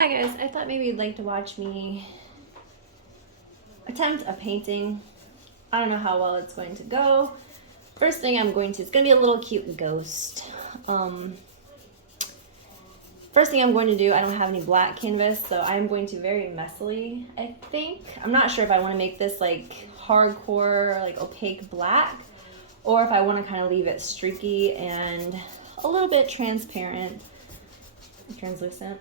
Hi guys, I thought maybe you'd like to watch me attempt a painting. I don't know how well it's going to go. First thing it's gonna be a little cute ghost. First thing I'm going to do, I don't have any black canvas, so I'm going to very messily, I think. I'm not sure if I want to make this like hardcore, like opaque black, or if I want to kind of leave it streaky and a little bit transparent, translucent.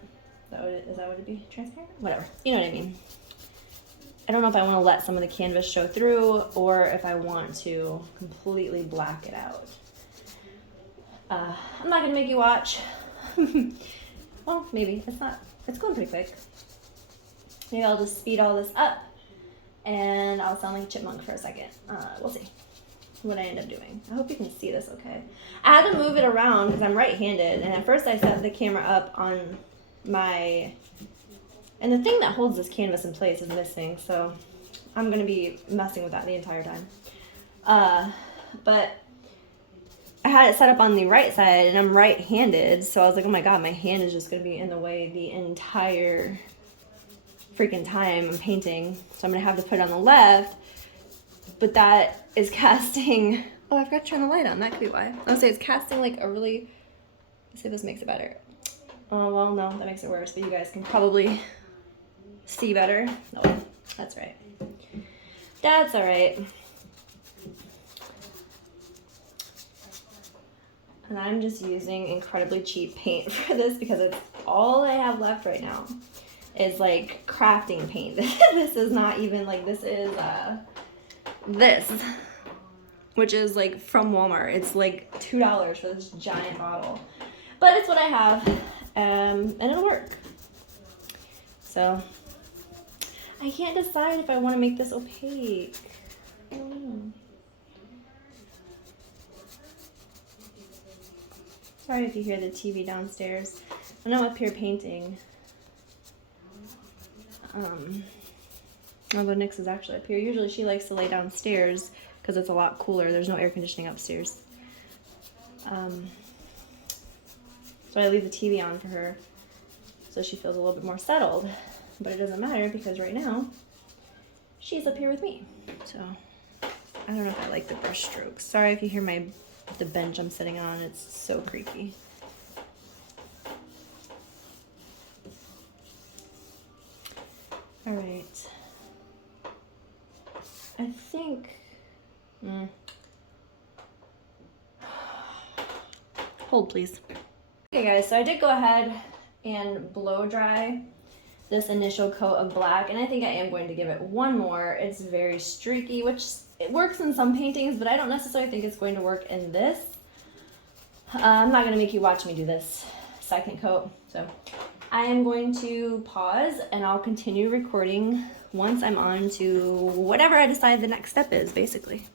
Is that what it'd be? Transparent? Whatever. You know what I mean. I don't know if I want to let some of the canvas show through or if I want to completely black it out. I'm not going to make you watch. Well, maybe. It's going pretty quick. Maybe I'll just speed all this up and I'll sound like a chipmunk for a second. We'll see what I end up doing. I hope you can see this okay. I had to move it around because I'm right-handed, and at first I set the camera up on and the thing that holds this canvas in place is missing, so I'm going to be messing with that the entire time. But I had it set up on the right side, and I'm right-handed, so I was like, oh my god, my hand is just going to be in the way the entire freaking time I'm painting, so I'm going to have to put it on the left, but that is casting... Oh, I forgot to turn the light on. That could be why. I would say it's casting like a really... Let's see if this makes it better. Oh, well, no, that makes it worse, but you guys can probably see better. Oh, that's right. That's all right. And I'm just using incredibly cheap paint for this because it's all I have left right now is like crafting paint. This is not even like, this is this, which is like from Walmart. It's like $2 for this giant bottle, but it's what I have. And it'll work. So I can't decide if I want to make this opaque. I don't know. Sorry if you hear the TV downstairs. When I'm up here painting, although Nyx is actually up here. Usually she likes to lay downstairs because it's a lot cooler. There's no air conditioning upstairs. So I leave the TV on for her so she feels a little bit more settled. But it doesn't matter because right now she's up here with me. So I don't know if I like the brush strokes. Sorry if you hear the bench I'm sitting on. It's so creaky. All right. I think... Hold, please. Okay guys, so I did go ahead and blow dry this initial coat of black, and I think I am going to give it one more. It's very streaky, which it works in some paintings, but I don't necessarily think it's going to work in this. I'm not going to make you watch me do this second coat, so I am going to pause and I'll continue recording once I'm on to whatever I decide the next step is, basically.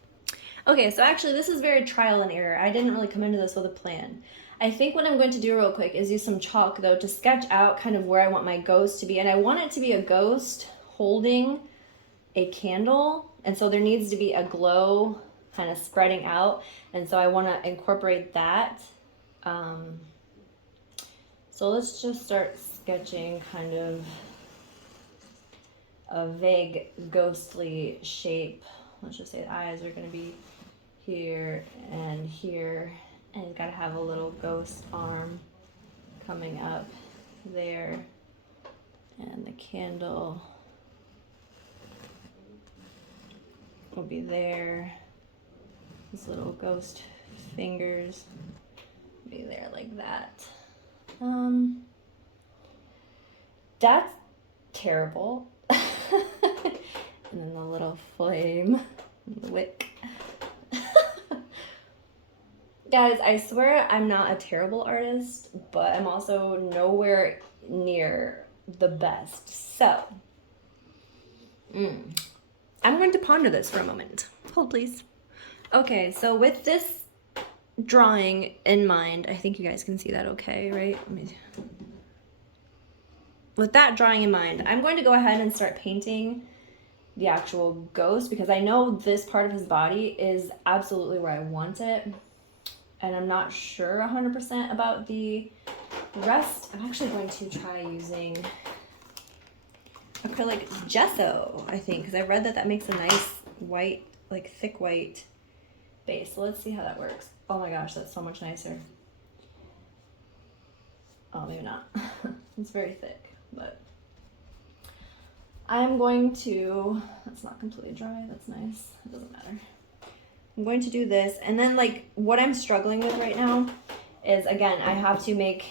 Okay, so actually this is very trial and error. I didn't really come into this with a plan. I think what I'm going to do real quick is use some chalk though to sketch out kind of where I want my ghost to be. And I want it to be a ghost holding a candle. And so there needs to be a glow kind of spreading out. And so I want to incorporate that. So let's just start sketching kind of a vague ghostly shape. Let's just say the eyes are going to be here and here. And you've got to have a little ghost arm coming up there. And the candle will be there. These little ghost fingers will be there like that. That's terrible. And then the little flame, the wick. Guys, I swear I'm not a terrible artist, but I'm also nowhere near the best. So, I'm going to ponder this for a moment. Hold, please. Okay, so with this drawing in mind, I think you guys can see that okay, right? With that drawing in mind, I'm going to go ahead and start painting the actual ghost because I know this part of his body is absolutely where I want it. And I'm not sure 100% about the rest. I'm actually going to try using acrylic gesso, I think, because I read that that makes a nice white, like thick white base. So let's see how that works. Oh my gosh, that's so much nicer. Oh, maybe not. It's very thick, but I'm going to, that's not completely dry, that's nice, it doesn't matter. I'm going to do this, and then like what I'm struggling with right now is, again, I have to make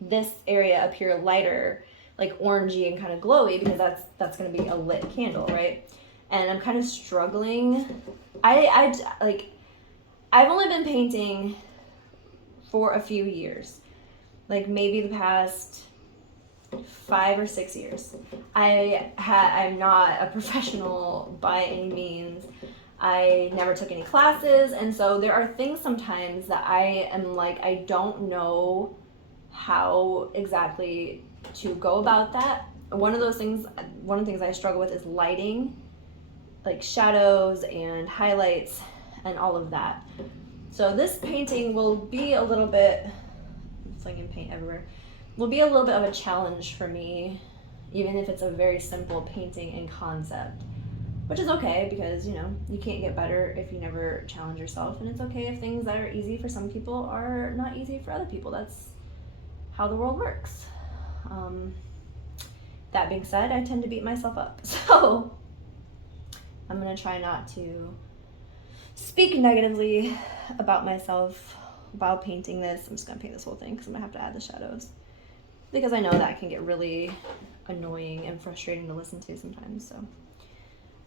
this area appear lighter, like orangey and kind of glowy, because that's going to be a lit candle, right? And I'm kind of struggling. I've only been painting for a few years, like maybe the past 5 or 6 years. I'm not a professional by any means. I never took any classes, and so there are things sometimes that I am like, I don't know how exactly to go about that. One of the things I struggle with is lighting, like shadows and highlights and all of that. So this painting will be a little bit, I'm flinging paint everywhere, will be a little bit of a challenge for me, even if it's a very simple painting in concept. Which is okay, because you know, you can't get better if you never challenge yourself, and it's okay if things that are easy for some people are not easy for other people. That's how the world works. That being said, I tend to beat myself up, so I'm gonna try not to speak negatively about myself while painting this. I'm just gonna paint this whole thing because I'm gonna have to add the shadows, because I know that can get really annoying and frustrating to listen to sometimes. So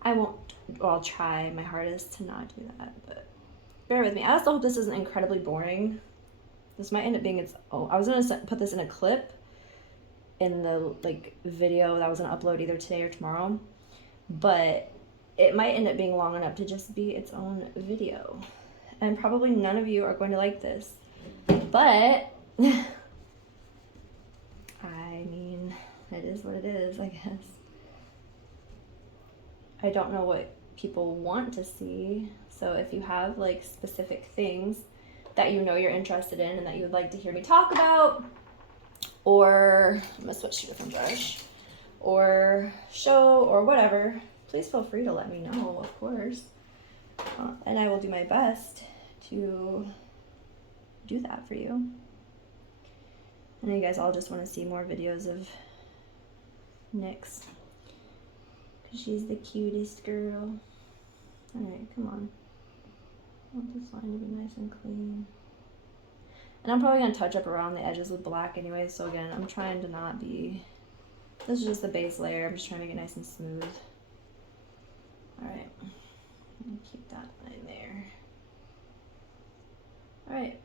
I won't, well, I'll try my hardest to not do that, but bear with me. I also hope this isn't incredibly boring. This might end up being its own. I was gonna put this in a clip in the like video that I was gonna upload either today or tomorrow, but it might end up being long enough to just be its own video. And probably none of you are going to like this, but I mean, it is what it is, I guess. I don't know what people want to see, so if you have like specific things that you know you're interested in and that you would like to hear me talk about, or I'm gonna switch to a different brush, or show, or whatever, please feel free to let me know, of course. And I will do my best to do that for you. I know you guys all just want to see more videos of Nyx, because she's the cutest girl. Alright, come on. I want this line to be nice and clean. And I'm probably going to touch up around the edges with black anyway, so again, I'm trying to not be... This is just the base layer, I'm just trying to make it nice and smooth. Alright, keep that line there. Alright,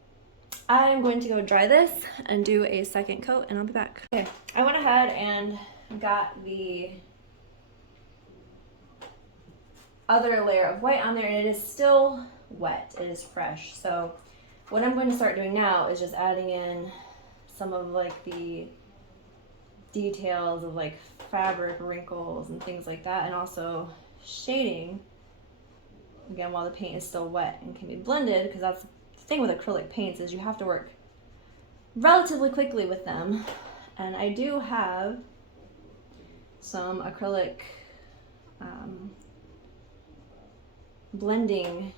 I'm going to go dry this and do a second coat, and I'll be back. Okay, I went ahead and got the other layer of white on there, and it is still wet, it is fresh. So what I'm going to start doing now is just adding in some of like the details of like fabric wrinkles and things like that, and also shading, again, while the paint is still wet and can be blended, because that's the thing with acrylic paints, is you have to work relatively quickly with them. And I do have some acrylic blending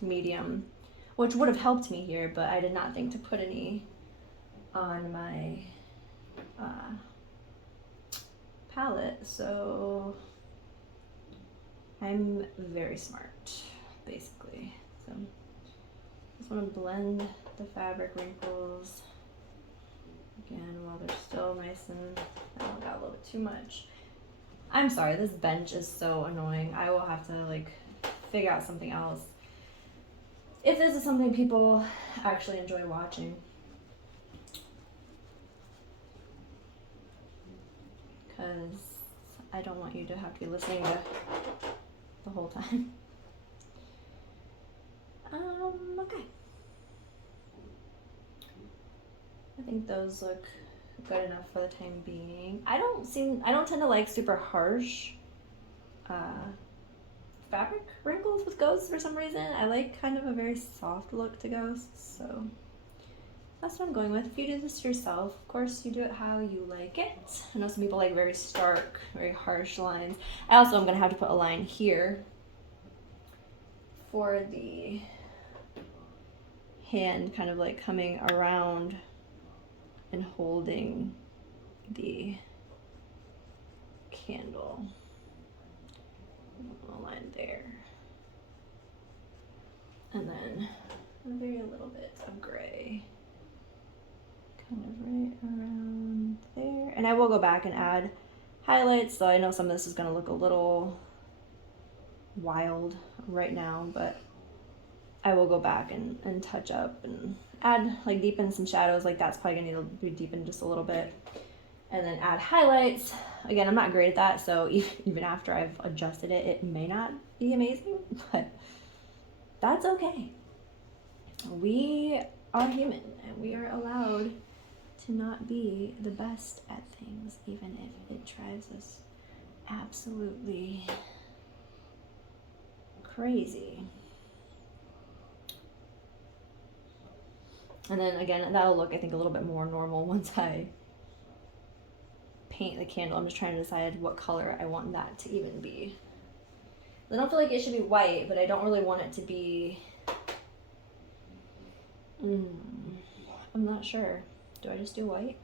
medium, which would have helped me here, but I did not think to put any on my palette, so I'm very smart, basically. So just want to blend the fabric wrinkles again while they're still nice and, oh, I got a little bit too much. I'm sorry, this bench is so annoying. I will have to like figure out something else if this is something people actually enjoy watching, because I don't want you to have to be listening to the whole time. Okay. I think those look good enough for the time being. I don't tend to like super harsh fabric wrinkles with ghosts for some reason. I like kind of a very soft look to ghosts, so that's what I'm going with. If you do this yourself, of course, you do it how you like it. I know some people like very stark, very harsh lines. I also am going to have to put a line here for the hand kind of like coming around and holding the candle. A line there. And then a very little bit of gray. Kind of right around there. And I will go back and add highlights, so I know some of this is going to look a little wild right now, but I will go back and touch up and add, like, deepen some shadows. Like, that's probably going to need to be deepened just a little bit. And then add highlights. Again, I'm not great at that, so even after I've adjusted it, it may not be amazing, but that's okay. We are human, and we are allowed to not be the best at things, even if it drives us absolutely crazy. And then again, that'll look, I think, a little bit more normal once I paint the candle. I'm just trying to decide what color I want that to even be. I don't feel like it should be white, but I don't really want it to be, I'm not sure. Do I just do white?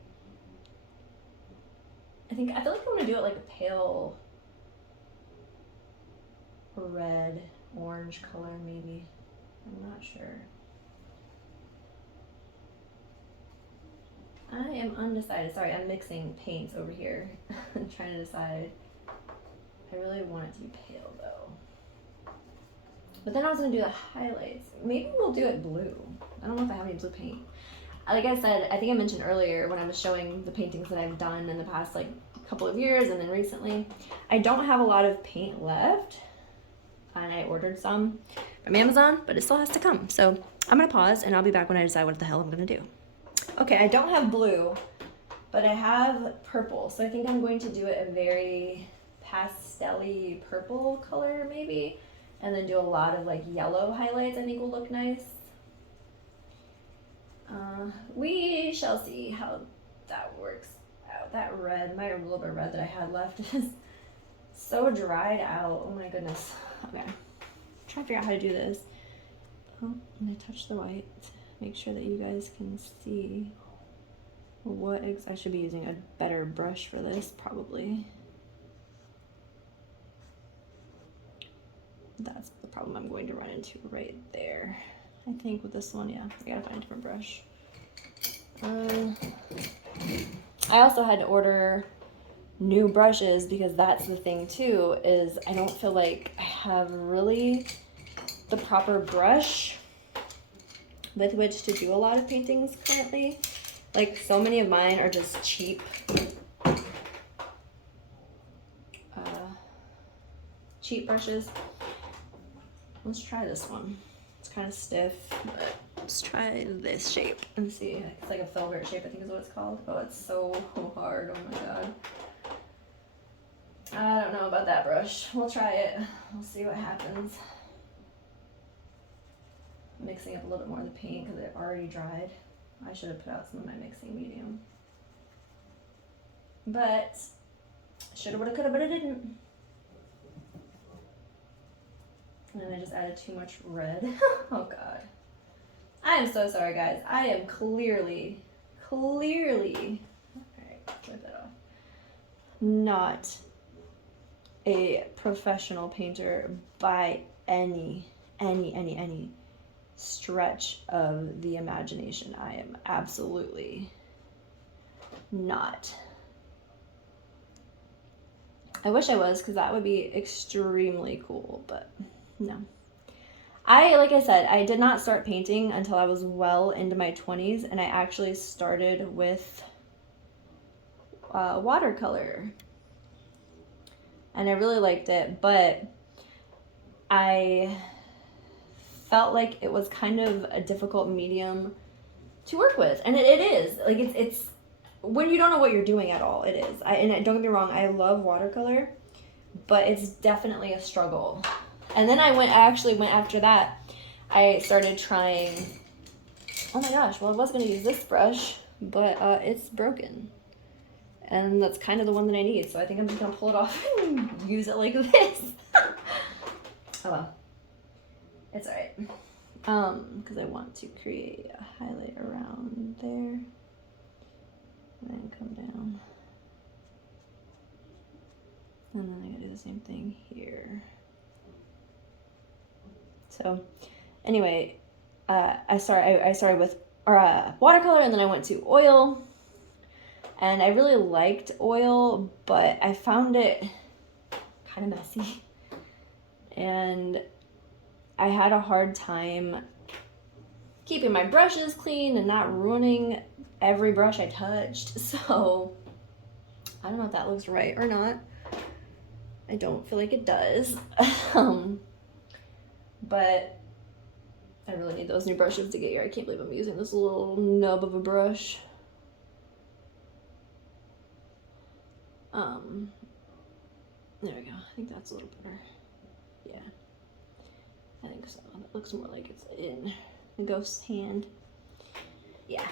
I feel like I want to do it like a pale red, orange color maybe. I'm not sure. I am undecided. Sorry, I'm mixing paints over here. I'm trying to decide. I really want it to be pale though. But then I was gonna do the highlights. Maybe we'll do it blue. I don't know if I have any blue paint. Like I said, I think I mentioned earlier when I was showing the paintings that I've done in the past like couple of years and then recently, I don't have a lot of paint left. And I ordered some from Amazon, but it still has to come. So I'm gonna pause and I'll be back when I decide what the hell I'm gonna do. Okay, I don't have blue, but I have purple. So I think I'm going to do it a very pastel-y purple color maybe, and then do a lot of like yellow highlights. I think will look nice. We shall see how that works out. That red, my little bit of red that I had left is so dried out. Oh my goodness. Okay, I'm trying to figure out how to do this. Oh, and I touch the white. Make sure that you guys can see what I should be using a better brush for this probably. That's the problem I'm going to run into right there. I think with this one, yeah, I gotta find a different brush. I also had to order new brushes because that's the thing too, is I don't feel like I have really the proper brush with which to do a lot of paintings currently. Like so many of mine are just cheap brushes. Let's try this one. It's kind of stiff, but let's try this shape and see. It's like a filbert shape, I think is what it's called. Oh, it's so hard. Oh my god. I don't know about that brush. We'll try it. We'll see what happens. I'm mixing up a little bit more of the paint because it already dried. I should have put out some of my mixing medium. But shoulda, woulda, coulda, but I didn't. And then I just added too much red. Oh god. I am so sorry, guys. I am clearly, alright, wipe that off, not a professional painter by any stretch of the imagination. I am absolutely not. I wish I was, because that would be extremely cool, but no. Like I said, I did not start painting until I was well into my 20s, and I actually started with watercolor. And I really liked it, but I felt like it was kind of a difficult medium to work with. And it is. Like, it's when you don't know what you're doing at all, it is. And don't get me wrong, I love watercolor, but it's definitely a struggle. And then I actually went after that, I started trying Oh my gosh, well I was gonna use this brush, but it's broken. And that's kind of the one that I need, so I think I'm just gonna pull it off and use it like this. Oh well. It's alright. Because I want to create a highlight around there. And then come down. And then I gotta do the same thing here. So anyway, I started with watercolor, and then I went to oil. And I really liked oil, but I found it kind of messy. And I had a hard time keeping my brushes clean and not ruining every brush I touched. So I don't know if that looks right or not. I don't feel like it does. But I really need those new brushes to get here. I can't believe I'm using this little nub of a brush. There we go. I think that's a little better. Yeah. I think so. That looks more like it's in the ghost's hand. Yeah.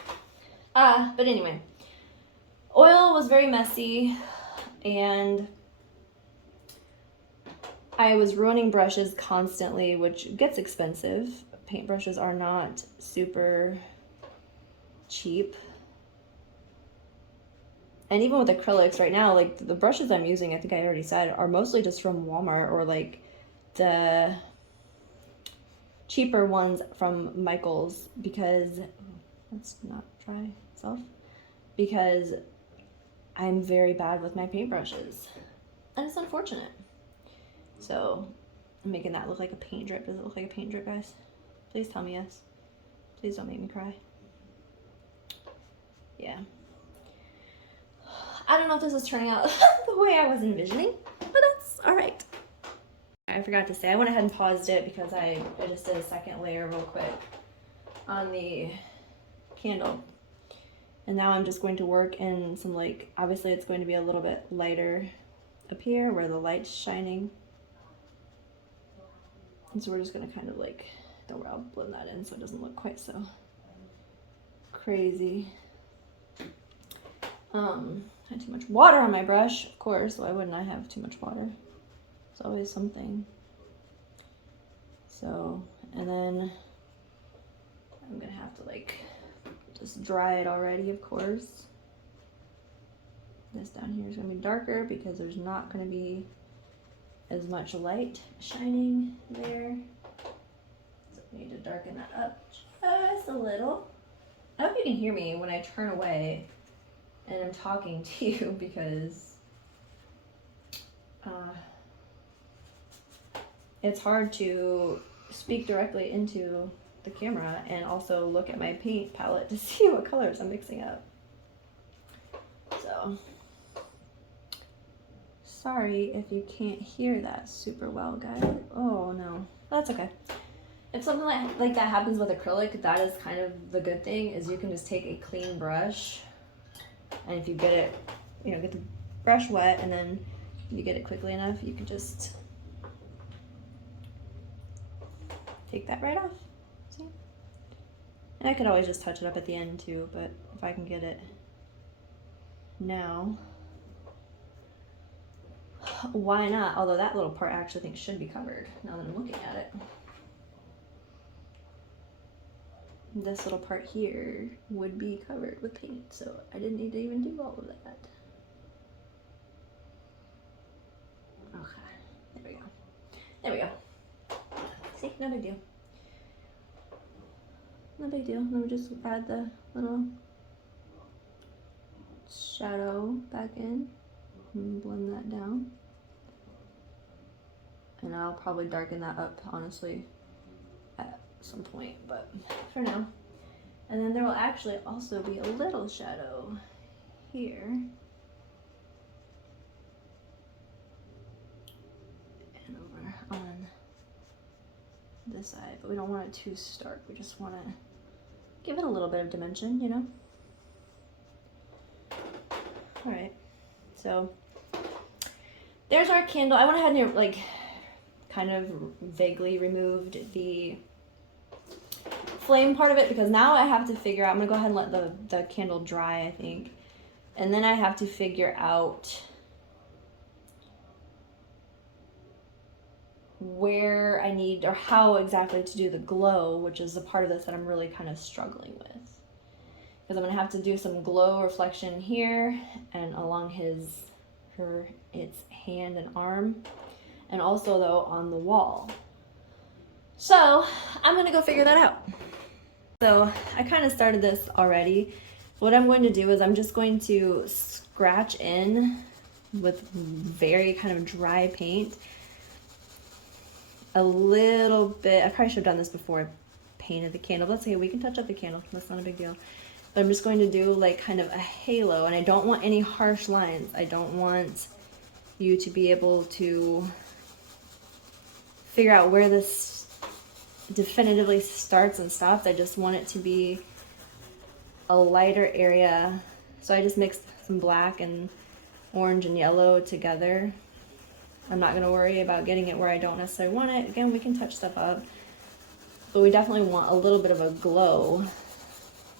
But anyway, oil was very messy, and I was ruining brushes constantly, which gets expensive. Paintbrushes are not super cheap. And even with acrylics right now, like the brushes I'm using, I think I already said, are mostly just from Walmart, or like the cheaper ones from Michaels, because let's not try itself, because I'm very bad with my paintbrushes, and it's unfortunate. So I'm making that look like a paint drip. Does it look like a paint drip, guys? Please tell me yes. Please don't make me cry. Yeah. I don't know if this is turning out the way I was envisioning, but that's all right. I forgot to say, I went ahead and paused it because I just did a second layer real quick on the candle. And now I'm just going to work in some, like, obviously it's going to be a little bit lighter up here where the light's shining. And so we're just gonna kind of like, don't worry, I'll blend that in so it doesn't look quite so crazy. I had too much water on my brush, of course. Why wouldn't I have too much water? It's always something. So, and then I'm gonna have to like just dry it already, of course. This down here is gonna be darker because there's not gonna be as much light shining there. So I need to darken that up just a little. I hope you can hear me when I turn away and I'm talking to you, because it's hard to speak directly into the camera and also look at my paint palette to see what colors I'm mixing up. So sorry if you can't hear that super well, guys. Oh no, that's okay. If something like that happens with acrylic, that is kind of the good thing, is you can just take a clean brush, and if you get it, you know, get the brush wet and then you get it quickly enough, you can just take that right off. See? And I could always just touch it up at the end too, but if I can get it now, why not? Although that little part I actually think should be covered now that I'm looking at it. This little part here would be covered with paint, so I didn't need to even do all of that. Okay, there we go. There we go. See, no big deal. No big deal. Let me just add the little shadow back in and blend that down. And I'll probably darken that up, honestly, at some point, but for now. And then there will actually also be a little shadow here. And over on this side, but we don't want it too stark. We just want to give it a little bit of dimension, you know? All right, so there's our candle. I went ahead and like kind of vaguely removed the flame part of it, because now I have to figure out, I'm gonna go ahead and let the candle dry, I think. And then I have to figure out where I need, or how exactly to do the glow, which is the part of this that I'm really kind of struggling with. Because I'm gonna have to do some glow reflection here and along its hand and arm, and also though on the wall. So I'm gonna go figure that out. So I kind of started this already. What I'm going to do is I'm just going to scratch in with very kind of dry paint a little bit. I probably should have done this before I painted the candle. But that's okay, we can touch up the candle, that's not a big deal. But I'm just going to do like kind of a halo, and I don't want any harsh lines. I don't want you to be able to figure out where this definitively starts and stops. I just want it to be a lighter area. So I just mixed some black and orange and yellow together. I'm not gonna worry about getting it where I don't necessarily want it. Again, we can touch stuff up, but we definitely want a little bit of a glow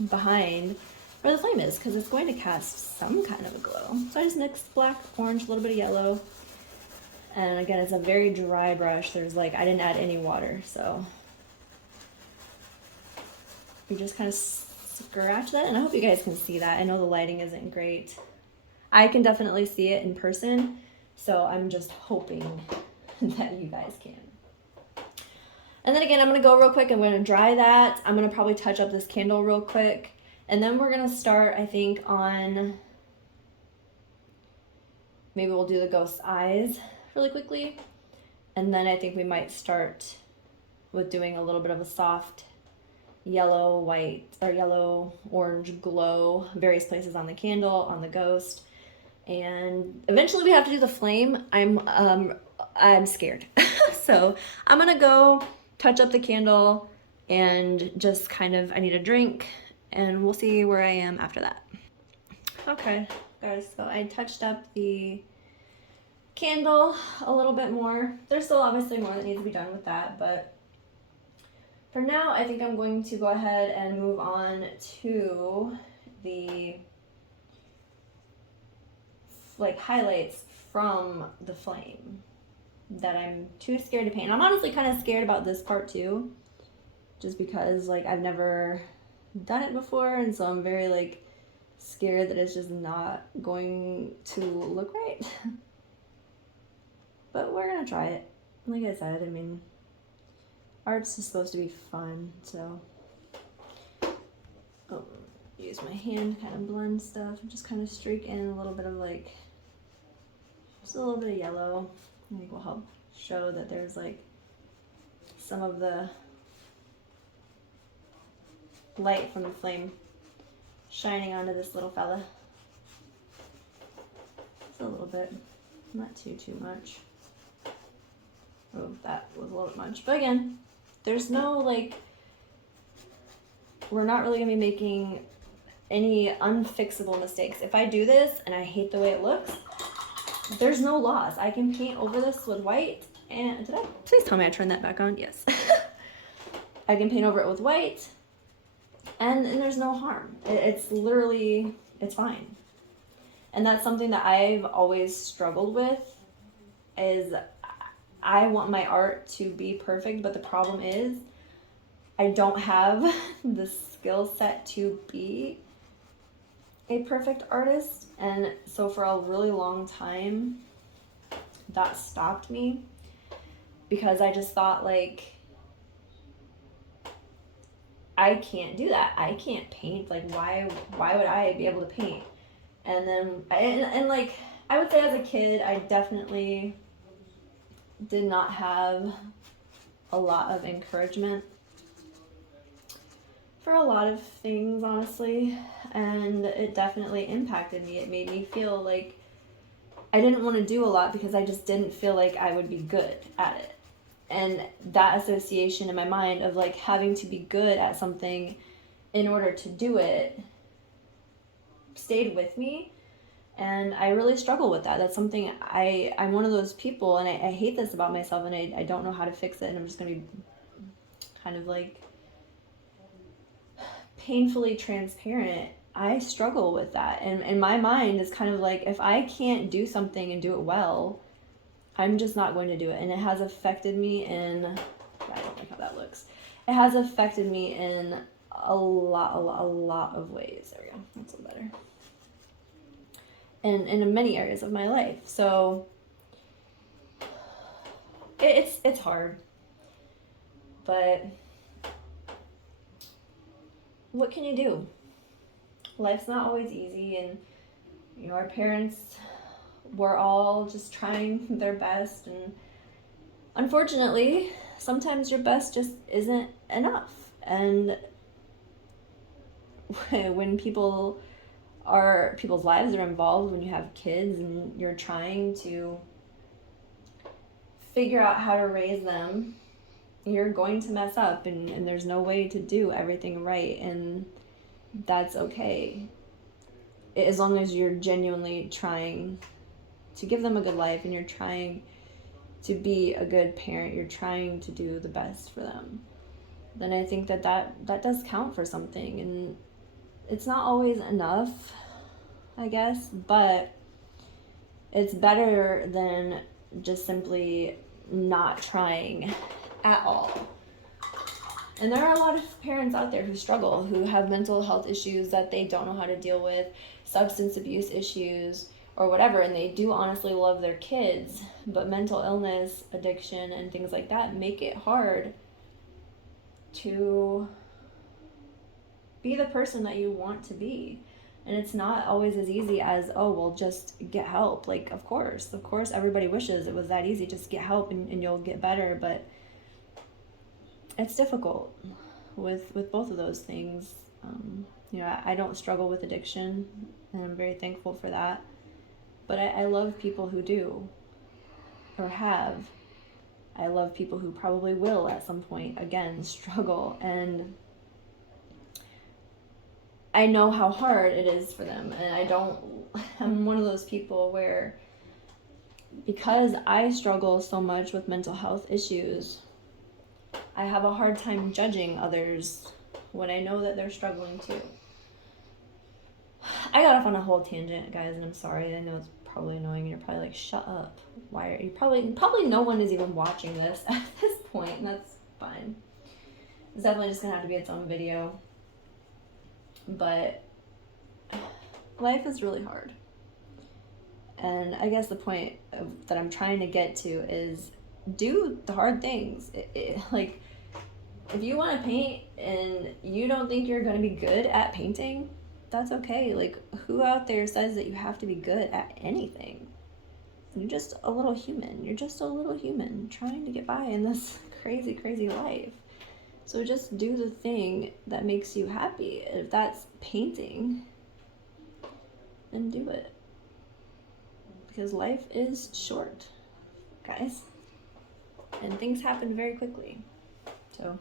behind where the flame is, because it's going to cast some kind of a glow. So I just mixed black, orange, a little bit of yellow. And again, it's a very dry brush. There's like, I didn't add any water, so you just kind of scratch that, and I hope you guys can see that. I know the lighting isn't great. I can definitely see it in person, so I'm just hoping that you guys can. And then again, I'm gonna go real quick. I'm gonna dry that. I'm gonna probably touch up this candle real quick, and then we're gonna start, I think, on, maybe we'll do the ghost's eyes really quickly, and then I think we might start with doing a little bit of a soft yellow, white, or yellow, orange glow, various places on the candle, on the ghost, and eventually we have to do the flame. I'm scared. So I'm gonna go touch up the candle and just kind of, I need a drink, and we'll see where I am after that. Okay, guys, so I touched up the candle a little bit more. There's still obviously more that needs to be done with that, but for now, I think I'm going to go ahead and move on to the like highlights from the flame that I'm too scared to paint. I'm honestly kind of scared about this part too, just because like I've never done it before, and so I'm very like scared that it's just not going to look right. But we're gonna try it. Like I said, I mean, art's is supposed to be fun, so use my hand, kind of blend stuff, and just kind of streak in a little bit of like, just a little bit of yellow. I think will help show that there's like some of the light from the flame shining onto this little fella. Just a little bit, not too much. Oh, that was a little bit much. But again, there's no like, we're not really gonna be making any unfixable mistakes. If I do this and I hate the way it looks, there's no loss. I can paint over this with white, and did I? Please tell me I turned that back on. Yes. I can paint over it with white, and there's no harm. It's literally, it's fine. And that's something that I've always struggled with, is I want my art to be perfect, but the problem is I don't have the skill set to be a perfect artist. And so for a really long time, that stopped me, because I just thought like, I can't do that. I can't paint. Like, why would I be able to paint? And then, and like, I would say as a kid, I definitely did not have a lot of encouragement for a lot of things, honestly, and it definitely impacted me. It made me feel like I didn't want to do a lot because I just didn't feel like I would be good at it. And that association in my mind of like having to be good at something in order to do it stayed with me. And I really struggle with that. That's something I'm one of those people, and I hate this about myself, and I don't know how to fix it, and I'm just going to be kind of like painfully transparent, I struggle with that. And my mind is kind of like, if I can't do something and do it well, I'm just not going to do it. And it has affected me in, I don't like how that looks. It has affected me in a lot of ways. There we go. That's a little better. And in many areas of my life. So it's hard. But what can you do? Life's not always easy, and you know, our parents were all just trying their best, and unfortunately, sometimes your best just isn't enough. And when people's lives are involved, when you have kids and you're trying to figure out how to raise them, you're going to mess up, and there's no way to do everything right, and that's okay. As long as you're genuinely trying to give them a good life and you're trying to be a good parent, you're trying to do the best for them, then I think that does count for something. And it's not always enough, I guess, but it's better than just simply not trying at all. And there are a lot of parents out there who struggle, who have mental health issues that they don't know how to deal with, substance abuse issues, or whatever, and they do honestly love their kids, but mental illness, addiction, and things like that make it hard to be the person that you want to be. And it's not always as easy as, oh, well, just get help. Like, of course, everybody wishes it was that easy. Just get help and you'll get better. But it's difficult with both of those things. You know, I don't struggle with addiction, and I'm very thankful for that. But I love people who do, or have. I love people who probably will at some point, again, struggle. And I know how hard it is for them. And I'm one of those people where, because I struggle so much with mental health issues, I have a hard time judging others when I know that they're struggling too. I got off on a whole tangent, guys, and I'm sorry. I know it's probably annoying. You're probably like, shut up. Why are you probably no one is even watching this at this point, and that's fine. It's definitely just gonna have to be its own video. But life is really hard. And I guess the point that I'm trying to get to is, do the hard things. Like, if you want to paint and you don't think you're going to be good at painting, that's okay. Like, who out there says that you have to be good at anything? You're just a little human. You're just a little human trying to get by in this crazy, crazy life. So just do the thing that makes you happy. If that's painting, then do it. Because life is short, guys. And things happen very quickly. So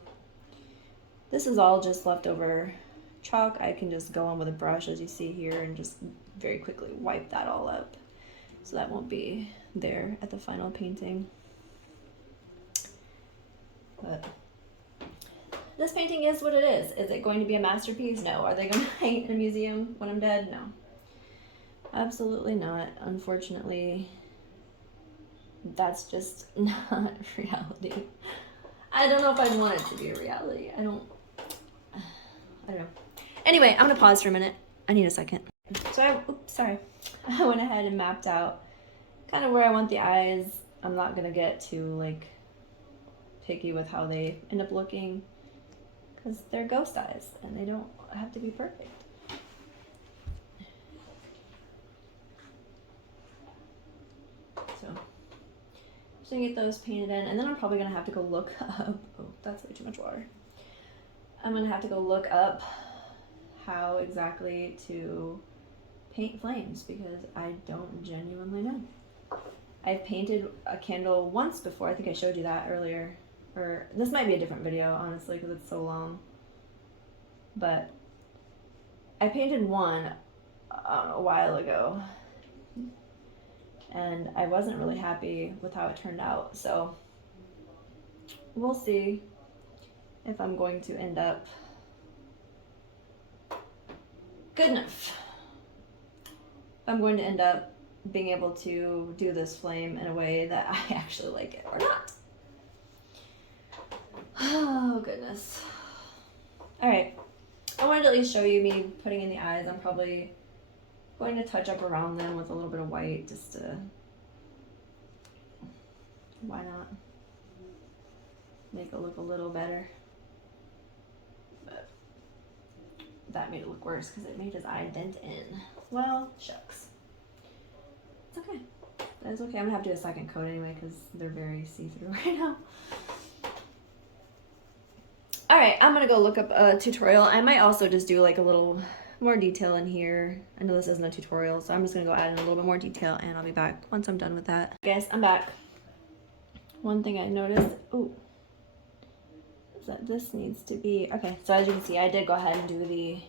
this is all just leftover chalk. I can just go on with a brush, as you see here, and just very quickly wipe that all up. So that won't be there at the final painting. But this painting is what it is. Is it going to be a masterpiece? No. Are they going to hang it in a museum when I'm dead? No. Absolutely not. Unfortunately, that's just not reality. I don't know if I'd want it to be a reality. I don't know. Anyway, I'm gonna pause for a minute. I need a second. So I went ahead and mapped out kind of where I want the eyes. I'm not gonna get too like picky with how they end up looking, because they're ghost eyes and they don't have to be perfect. So just gonna get those painted in, and then I'm probably gonna have to go look up, oh, that's way too much water. I'm gonna have to go look up how exactly to paint flames, because I don't genuinely know. I've painted a candle once before. I think I showed you that earlier, or this might be a different video, honestly, because it's so long. But I painted one a while ago, and I wasn't really happy with how it turned out. So we'll see if I'm going to end up good enough. I'm going to end up being able to do this flame in a way that I actually like it or not. Oh, goodness. All right. I wanted to at least show you me putting in the eyes. I'm probably going to touch up around them with a little bit of white just to, why not, make it look a little better. But that made it look worse because it made his eye dent in. Well, shucks. It's okay. That's okay. I'm gonna have to do a second coat anyway because they're very see-through right now. All right, I'm gonna go look up a tutorial. I might also just do like a little more detail in here. I know this isn't a tutorial, so I'm just gonna go add in a little bit more detail and I'll be back once I'm done with that. Guys, I'm back. One thing I noticed, is that this needs to be, okay, so as you can see, I did go ahead and do the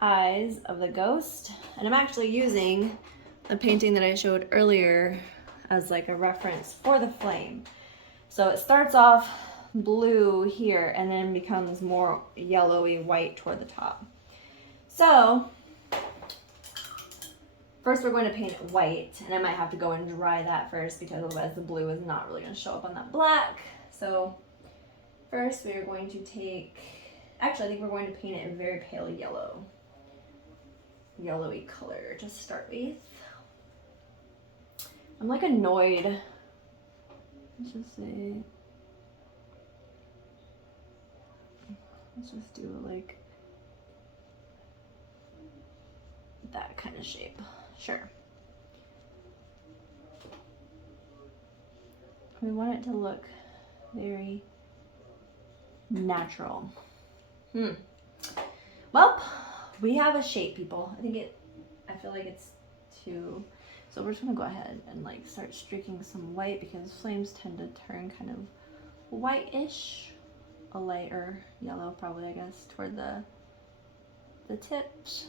eyes of the ghost, and I'm actually using the painting that I showed earlier as like a reference for the flame. So it starts off blue here and then becomes more yellowy white toward the top. So first we're going to paint it white, and I might have to go and dry that first because otherwise the blue is not really going to show up on that black. So first we are going to take, actually I think we're going to paint it a very pale yellow, yellowy color to start with. I'm like annoyed. Let's just say, let's just do like that kind of shape. Sure. We want it to look very natural. Well, we have a shape, people. I feel like it's too, so we're just gonna go ahead and like start streaking some white because flames tend to turn kind of whitish, a lighter yellow probably, I guess, toward the tips.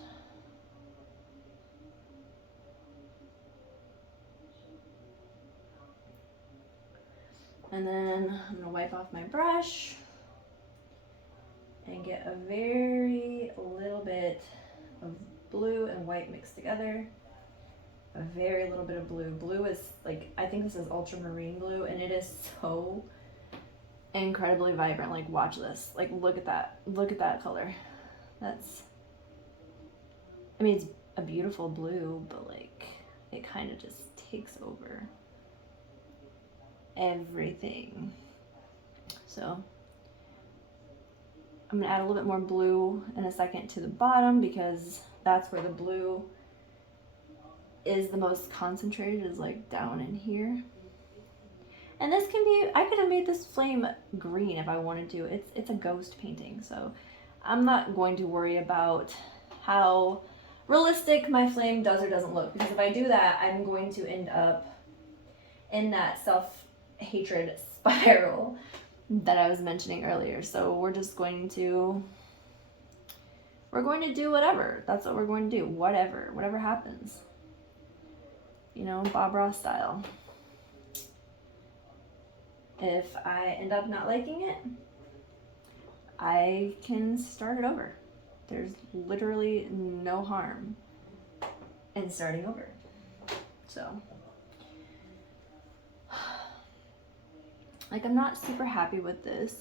And then I'm gonna wipe off my brush and get a very little bit of blue and white mixed together. A very little bit of blue. Blue is like, I think this is ultramarine blue, and it is so incredibly vibrant. Like, watch this. Like, look at that. Look at that color. That's, I mean, it's a beautiful blue, but like, it kind of just takes over everything. So I'm gonna add a little bit more blue in a second to the bottom because that's where the blue is the most concentrated, is like down in here. And this can be, I could have made this flame green if I wanted to. It's a ghost painting, so I'm not going to worry about how realistic my flame does or doesn't look, because if I do that, I'm going to end up in that self-hatred spiral that I was mentioning earlier. So we're just going to, do whatever. That's what we're going to do. Whatever happens. You know, Bob Ross style. If I end up not liking it, I can start it over. There's literally no harm in starting over. So, like, I'm not super happy with this.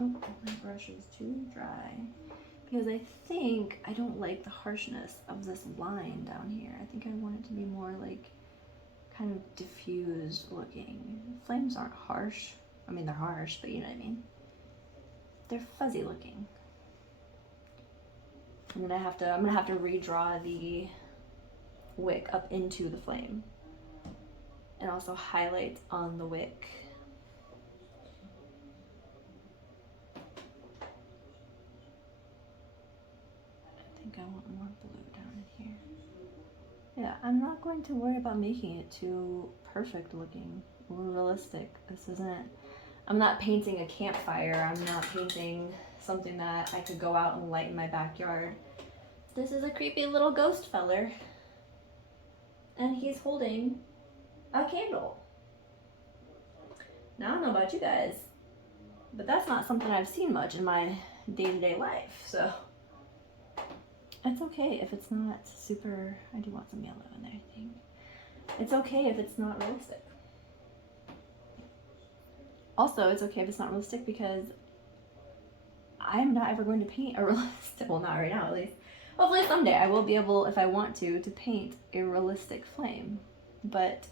Oh, my brush is too dry. Because I don't like the harshness of this line down here. I think I want it to be more like kind of diffused looking. Flames aren't harsh. I mean, they're harsh, but you know what I mean. They're fuzzy looking. I'm gonna have to redraw the wick up into the flame, and also highlight on the wick. I think I want more blue down in here. Yeah, I'm not going to worry about making it too perfect looking or realistic. This isn't, I'm not painting a campfire. I'm not painting something that I could go out and light in my backyard. This is a creepy little ghost feller, and he's holding a candle. Now, I don't know about you guys, but that's not something I've seen much in my day-to-day life, so It's okay if it's not super, I do want some yellow in there, I think. It's okay if it's not realistic. Also, it's okay if it's not realistic because I'm not ever going to paint a realistic, well, not right now at least. Hopefully someday I will be able, if I want to paint a realistic flame. But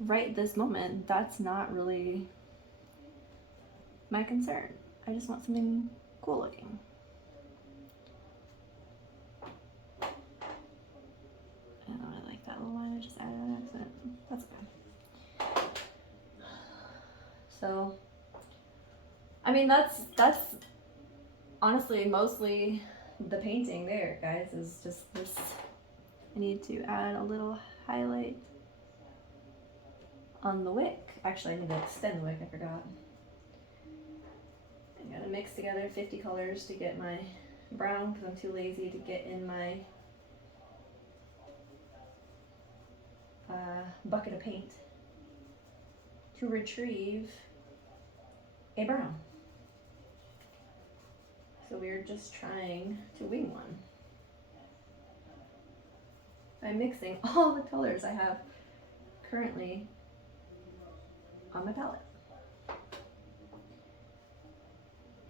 right this moment, that's not really my concern. I just want something cool looking. I don't really like that little line I just added on accident. That's okay. So, I mean, that's honestly mostly the painting there, guys, is just this. I need to add a little highlight on the wick. Actually, I need to extend the wick, I forgot. I gotta mix together 50 colors to get my brown because I'm too lazy to get in my bucket of paint to retrieve a brown. So we're just trying to wing one by mixing all the colors I have currently on my palette.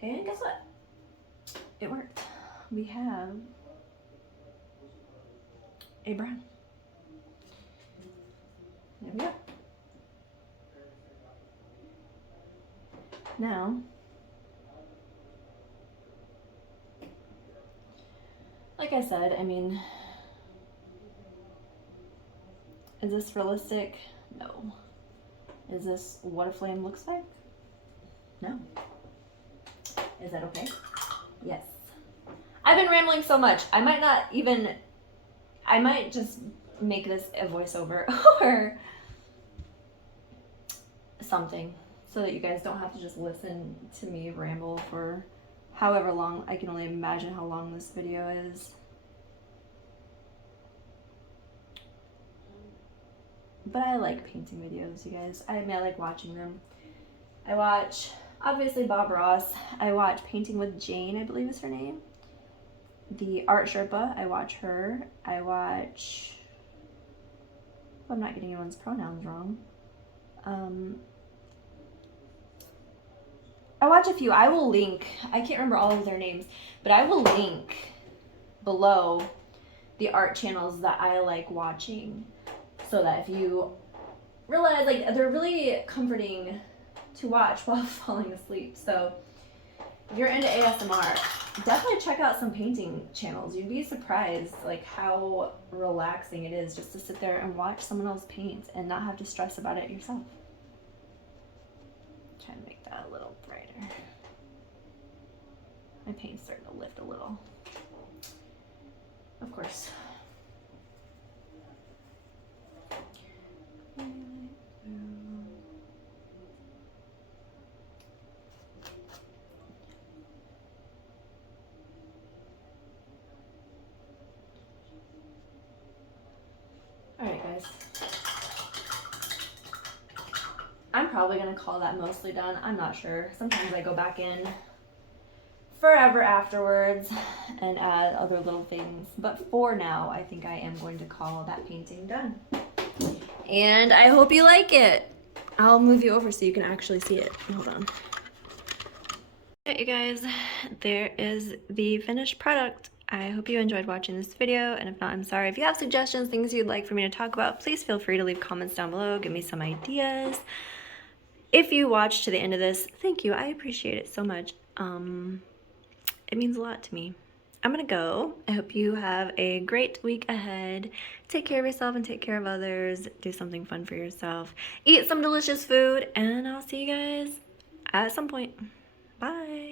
And guess what? It worked. We have a brown. There we go. Now, like I said, I mean, is this realistic? No. Is this what a flame looks like? No. Is that okay? Yes. I've been rambling so much. I might just make this a voiceover or something so that you guys don't have to just listen to me ramble for however long. I can only imagine how long this video is. But I like painting videos, you guys. I mean, I like watching them. I watch, obviously, Bob Ross. I watch Painting with Jane, I believe is her name. The Art Sherpa, I watch her. I watch, I'm not getting anyone's pronouns wrong. I watch a few. I will link, I can't remember all of their names, but I will link below the art channels that I like watching so that if you realize, like, they're really comforting to watch while falling asleep. So if you're into ASMR, definitely check out some painting channels. You'd be surprised like how relaxing it is just to sit there and watch someone else paint and not have to stress about it yourself. Trying to make that a little brighter. My paint's starting to lift a little. Of course. Alright guys, I'm probably going to call that mostly done. I'm not sure. Sometimes I go back in forever afterwards and add other little things. But for now, I think I am going to call that painting done. And I hope you like it. I'll move you over so you can actually see it. Hold on. Alright you guys, there is the finished product. I hope you enjoyed watching this video, and if not, I'm sorry. If you have suggestions, things you'd like for me to talk about, please feel free to leave comments down below. Give me some ideas. If you watched to the end of this, thank you. I appreciate it so much. It means a lot to me. I'm gonna go. I hope you have a great week ahead. Take care of yourself and take care of others. Do something fun for yourself. Eat some delicious food, and I'll see you guys at some point. Bye.